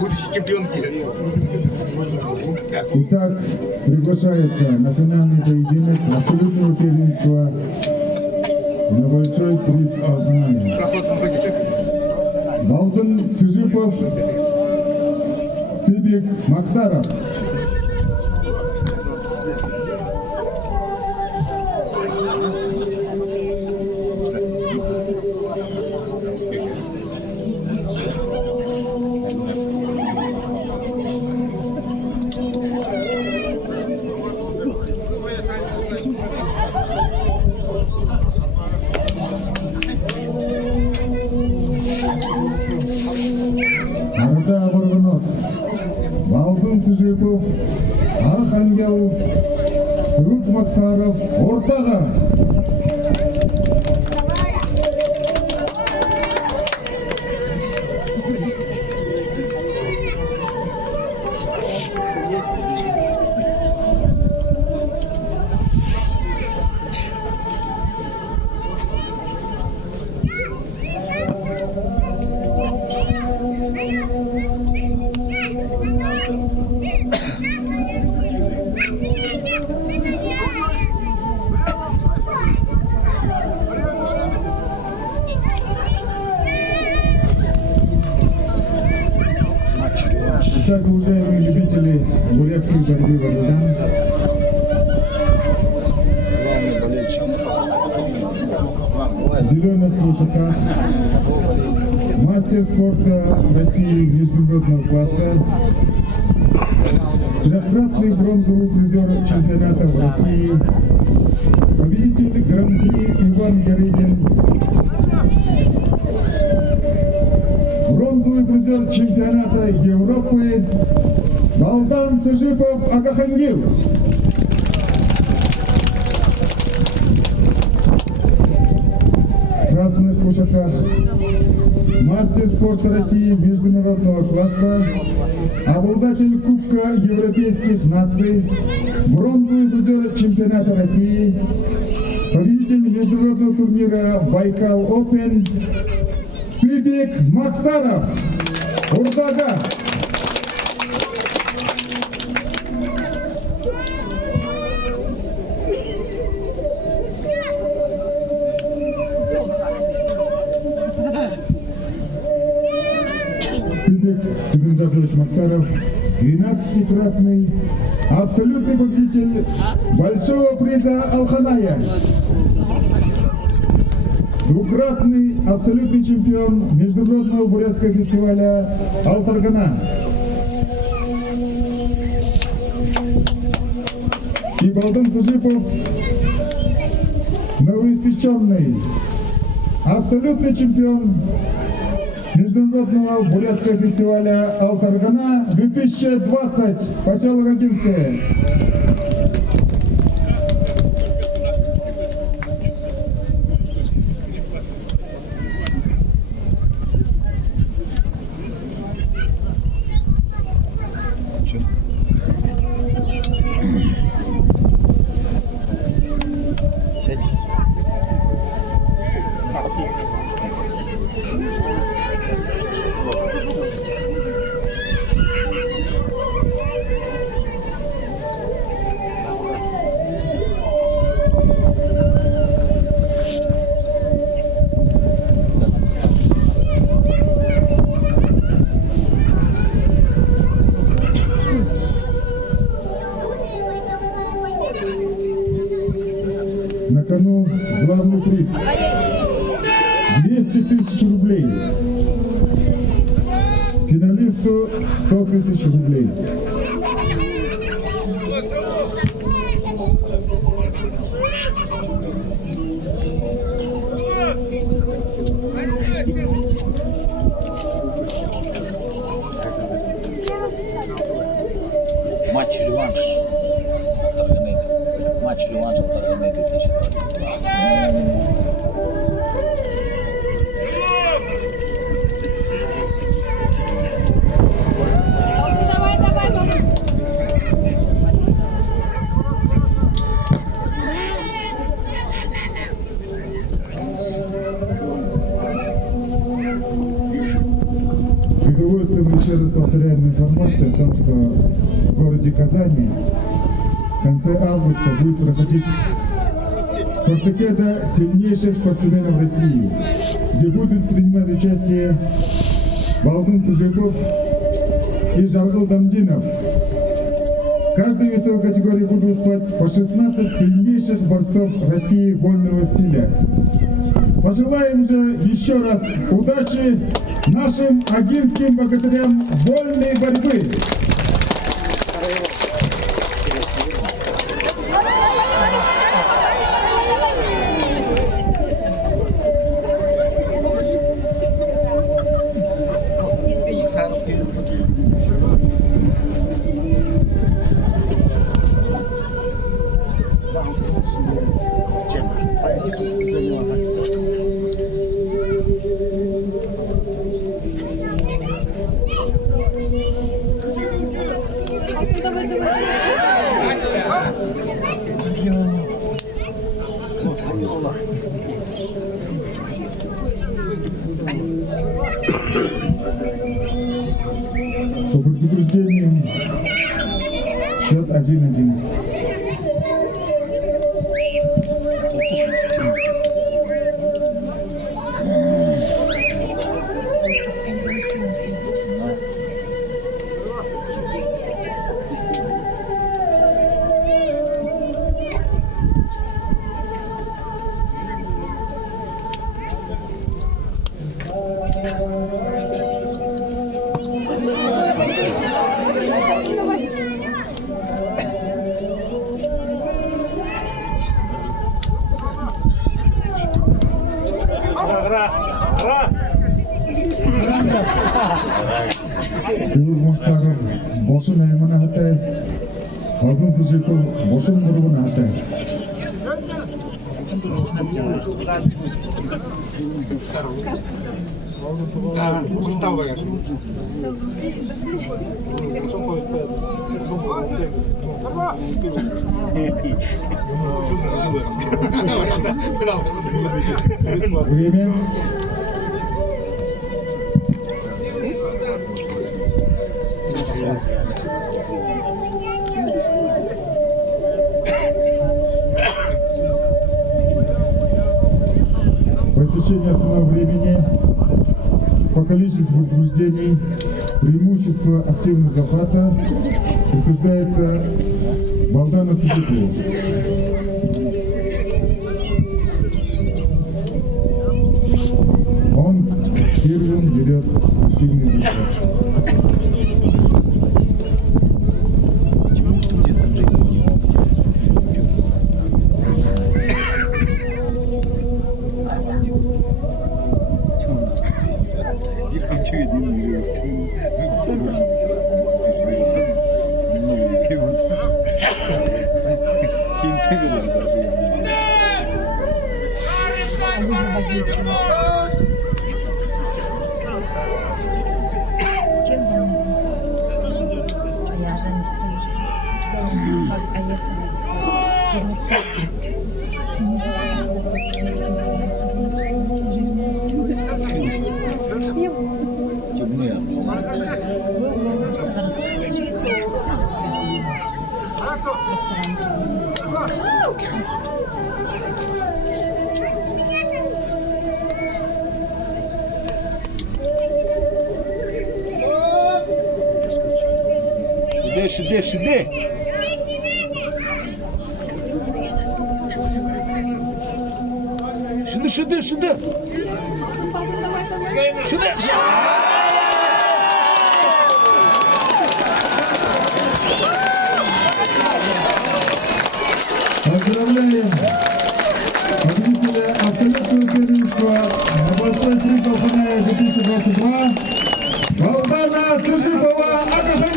Будущие чемпионки. Итак, приглашается национальный поединок абсолютного первенства на большой приз Алханая. Балдын Цыжипов, Цыбек Максаров. Арада Бургунот, Балдын Цыжипов, Архангел, Цыбек Максаров, ортаға. Итак, уважаемые любители бурятской борьбы в Ададан, в зеленых кружках мастер спорта России международного класса, трехкратный бронзовый призер чемпионата России, победитель Гран-при Иван Ярыгин, бронзовый призер чемпионата Европы Балдан Цыжипов Агахангил. В красных кушаках мастер спорта России международного класса, обладатель Кубка Европейских наций, бронзовый призер чемпионата России, победитель международного турнира Байкал Опен Цыбек Максаров, Урдага. Цыбек Цыбек Максаров, 12-кратный абсолютный победитель большого приза Алханая. Двукратный абсолютный чемпион международного бурятского фестиваля Алтаргана. И Балдан Цыжипов, новоиспеченный абсолютный чемпион международного бурятского фестиваля Алтаргана 2020, поселок Агинское. На кону главный приз 200 тысяч рублей, финалисту 100 тысяч рублей. Матч-реванш. Матч-реванш Алтарганы 2022. С удовольствием еще раз повторяем информацию о том, что в городе Казани в конце августа будет проходить спартакиада сильнейших спортсменов России, где будут принимать участие Балдын Сыжиков и Жаргал Дамдинов. В каждой весовой категории будут выступать по 16 сильнейших борцов России вольного стиля. Пожелаем же еще раз удачи нашим агинским богатырям вольной борьбы. По предупреждениям счет 1-1. Сыйлық Мақсағыр Бошын әйміні атай, Балдын Сыжиков Бошын мұруын атай. Время. По истечении основного времени по количеству повреждений преимущество активного захвата присуждается Балдану Сыжикову. Он первым ведет активный захват. Şide. Şide. Поздравляем победителя абсолютного первенства на большой приз Алфаная 2022 Балдана Сыжикова.